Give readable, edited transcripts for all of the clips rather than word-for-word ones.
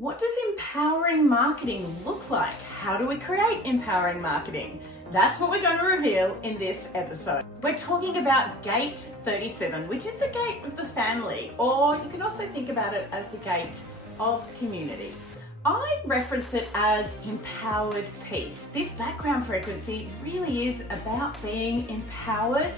What does empowering marketing look like? How do we create empowering marketing? That's what we're going to reveal in this episode. We're talking about gate 37, which is the gate of the family, or you can also think about it as the gate of community. I reference it as empowered peace. This background frequency really is about being empowered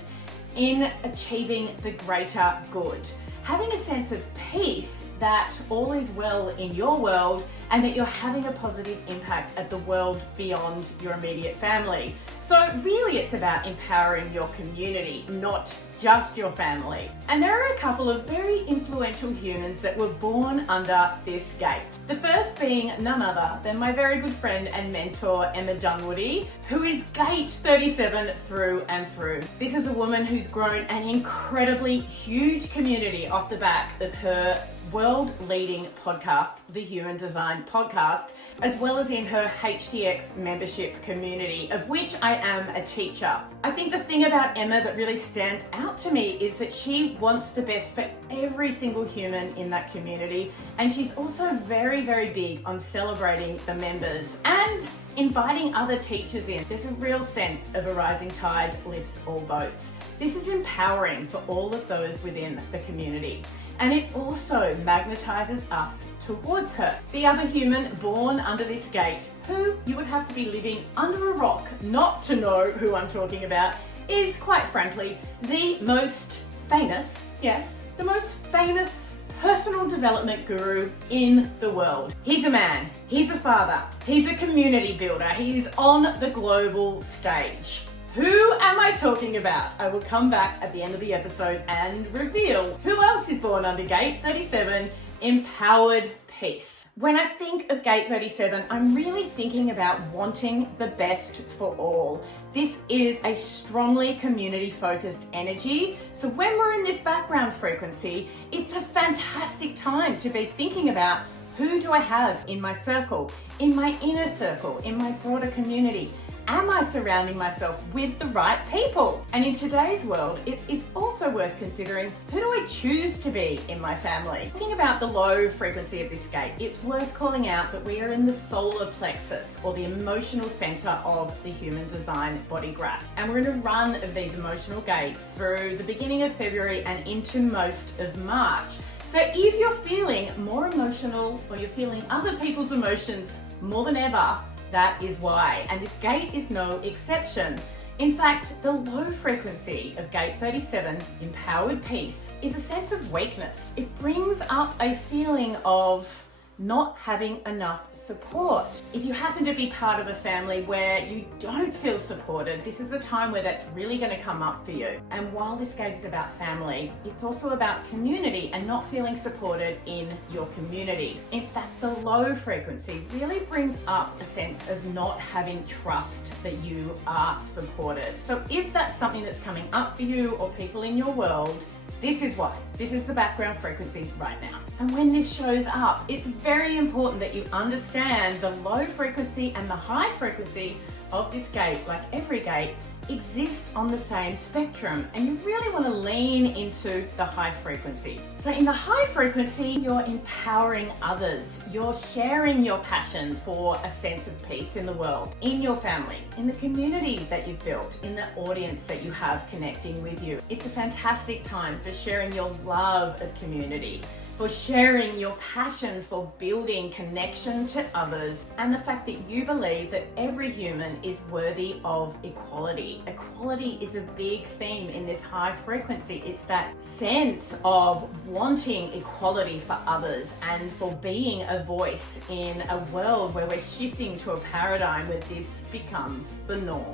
in achieving the greater good. Having a sense of peace that all is well in your world and that you're having a positive impact at the world beyond your immediate family. So really it's about empowering your community, not just your family. And there are a couple of very influential humans that were born under this gate. The first being none other than my very good friend and mentor, Emma Dunwoody, who is gate 37 through and through. This is a woman who's grown an incredibly huge community off the back of her world-leading podcast, the Human Design Podcast, as well as in her HDX membership community, of which I am a teacher. I think the thing about Emma that really stands out to me is that she wants the best for every single human in that community, and she's also very, very big on celebrating the members and inviting other teachers in. There's a real sense of a rising tide lifts all boats. This is empowering for all of those within the community. And it also magnetizes us towards her. The other human born under this gate, who you would have to be living under a rock not to know who I'm talking about, is quite frankly the most famous, yes, the most famous personal development guru in the world. He's a man, he's a father, he's a community builder, he's on the global stage. Who am I talking about? I will come back at the end of the episode and reveal who else is born under gate 37, empowered peace. When I think of gate 37, I'm really thinking about wanting the best for all. This is a strongly community-focused energy. So when we're in this background frequency, it's a fantastic time to be thinking about who do I have in my circle, in my inner circle, in my broader community. Am I surrounding myself with the right people? And in today's world, it is also worth considering, who do I choose to be in my family? Talking about the low frequency of this gate, it's worth calling out that we are in the solar plexus, or the emotional center of the human design body graph. And we're in a run of these emotional gates through the beginning of February and into most of March. So if you're feeling more emotional, or you're feeling other people's emotions more than ever, that is why, and this gate is no exception. In fact, the low frequency of gate 37, empowered peace, is a sense of weakness. It brings up a feeling of not having enough support. If you happen to be part of a family where you don't feel supported, this is a time where that's really going to come up for you. And while this gate is about family, it's also about community and not feeling supported in your community. In fact, the low frequency really brings up a sense of not having trust that you are supported. So if that's something that's coming up for you or people in your world, this is why. This is the background frequency right now. And when this shows up, it's very important that you understand the low frequency and the high frequency of this gate, like every gate, exist on the same spectrum, and you really want to lean into the high frequency. So in the high frequency, you're empowering others. You're sharing your passion for a sense of peace in the world, in your family, in the community that you've built, in the audience that you have connecting with you. It's a fantastic time for sharing your love of community, for sharing your passion for building connection to others, and the fact that you believe that every human is worthy of equality. Equality is a big theme in this high frequency. It's that sense of wanting equality for others and for being a voice in a world where we're shifting to a paradigm where this becomes the norm.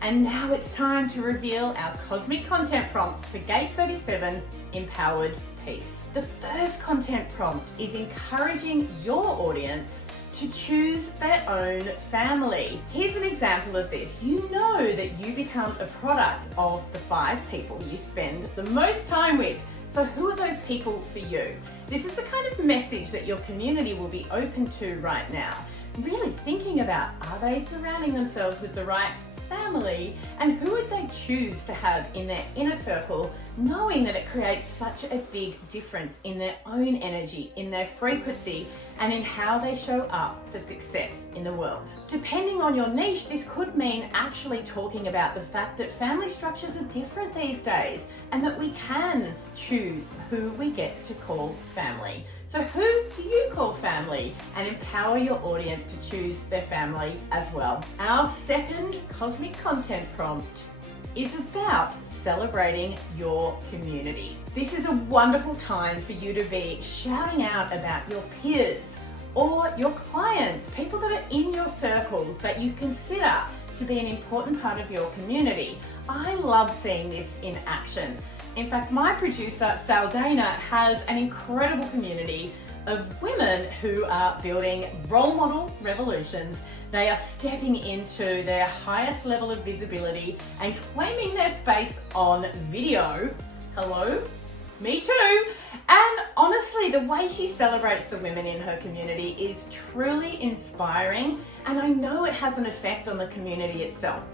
And now it's time to reveal our cosmic content prompts for gate 37, empowered peace. The first content prompt is encouraging your audience to choose their own family. Here's an example of this. You know that you become a product of the 5 people you spend the most time with. So who are those people for you? This is the kind of message that your community will be open to right now. Really thinking about, are they surrounding themselves with the right family, and who would they choose to have in their inner circle, knowing that it creates such a big difference in their own energy, in their frequency, and in how they show up for success in the world. Depending on your niche, this could mean actually talking about the fact that family structures are different these days, and that we can choose who we get to call family. So who do you call family? And empower your audience to choose their family as well. Our second cosmic content prompt is about celebrating your community. This is a wonderful time for you to be shouting out about your peers or your clients, people that are in your circles that you consider to be an important part of your community. I love seeing this in action. In fact, my producer, Saldana, has an incredible community of women who are building role model revolutions. They are stepping into their highest level of visibility and claiming their space on video. Hello? Me too. And honestly, the way she celebrates the women in her community is truly inspiring, and I know it has an effect on the community itself.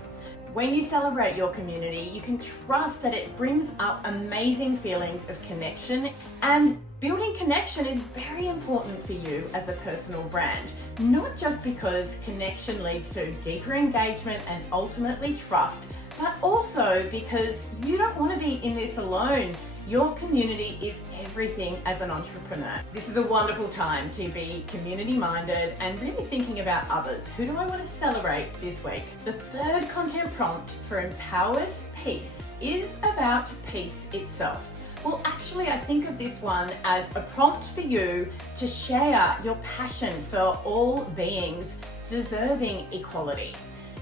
When you celebrate your community, you can trust that it brings up amazing feelings of connection, and building connection is very important for you as a personal brand. Not just because connection leads to deeper engagement and ultimately trust, but also because you don't want to be in this alone. Your community is everything as an entrepreneur. This is a wonderful time to be community-minded and really thinking about others. Who do I want to celebrate this week? The third content prompt for empowered peace is about peace itself. Well, actually, I think of this one as a prompt for you to share your passion for all beings deserving equality.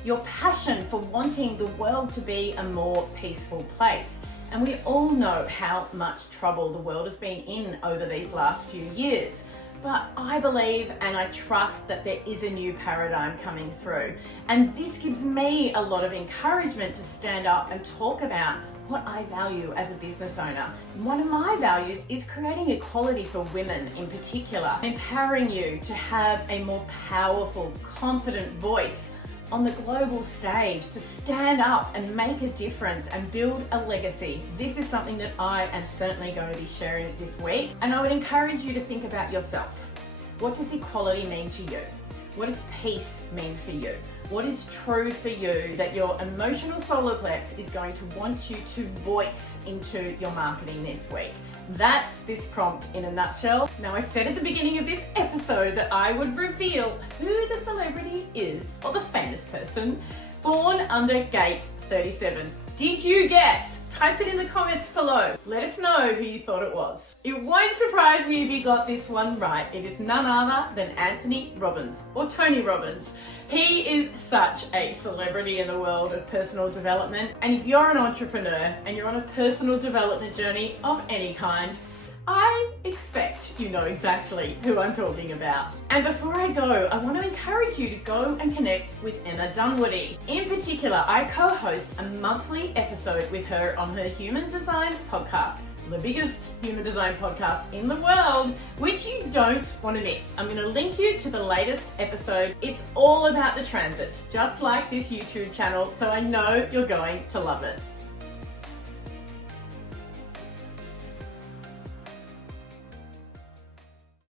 Your passion for wanting the world to be a more peaceful place. And we all know how much trouble the world has been in over these last few years. But I believe and I trust that there is a new paradigm coming through. And this gives me a lot of encouragement to stand up and talk about what I value as a business owner. One of my values is creating equality for women in particular, empowering you to have a more powerful, confident voice on the global stage, to stand up and make a difference and build a legacy. This is something that I am certainly going to be sharing this week, and I would encourage you to think about yourself. What does equality mean to you? What does peace mean for you? What is true for you that your emotional solar plex is going to want you to voice into your marketing this week? That's this prompt in a nutshell. Now, I said at the beginning of this episode that I would reveal who the celebrity is, or the famous person, born under gate 37. Did you guess? Type it in the comments below. Let us know who you thought it was. It won't surprise me if you got this one right. It is none other than Anthony Robbins, or Tony Robbins. He is such a celebrity in the world of personal development. And if you're an entrepreneur and you're on a personal development journey of any kind, I expect you know exactly who I'm talking about. And before I go, I want to encourage you to go and connect with Emma Dunwoody. In particular, I co-host a monthly episode with her on her Human Design podcast, the biggest human design podcast in the world, which you don't want to miss. I'm going to link you to the latest episode. It's all about the transits, just like this YouTube channel, so I know you're going to love it.